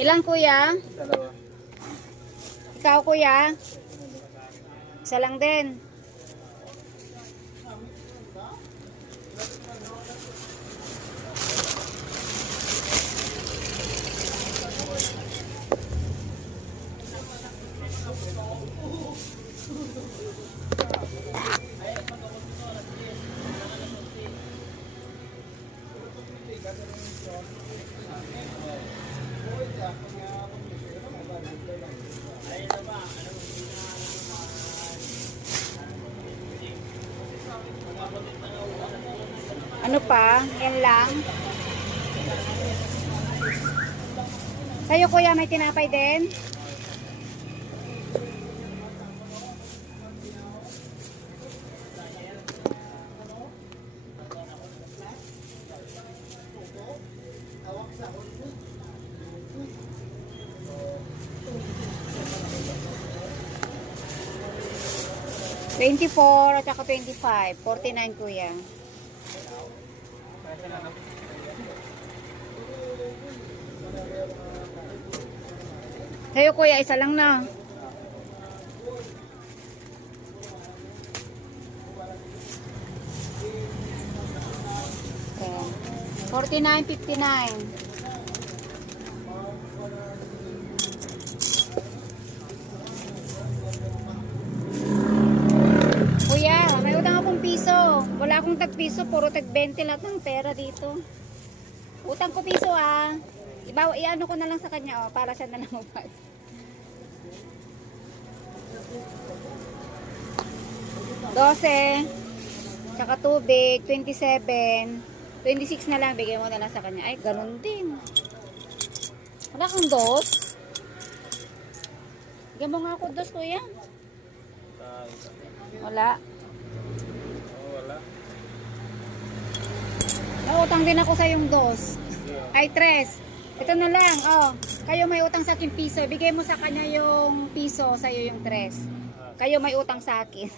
Ilan kuya? Dalawa. Ikaw kuya? Isa lang din. Ano pa? Yan lang. Kayo kuya, may tinapay din? $24 at saka $25. $49 kuya. Kayo kuya, isa lang na. Okay. $49.59. Kuya, may utang akong piso. Wala akong tag-piso, puro tag-20 lahat ng pera dito. Utang ko piso ah. Iano ko na lang sa kanya oh, para siya na lang magpas. $12. Tsaka tubig, 27. 26 na lang, bigay mo na lang sa kanya. Ay, ganun din. Wala kang dos? Bigyan mo nga ako dos, kuya. Wala. Wala. Nautang din ako sa yung dos. Ay, tres. Ito na lang, oh. Kayo may utang sa akin piso. Bigay mo sa kanya yung piso, sa'yo yung tres. Kayo may utang sa akin.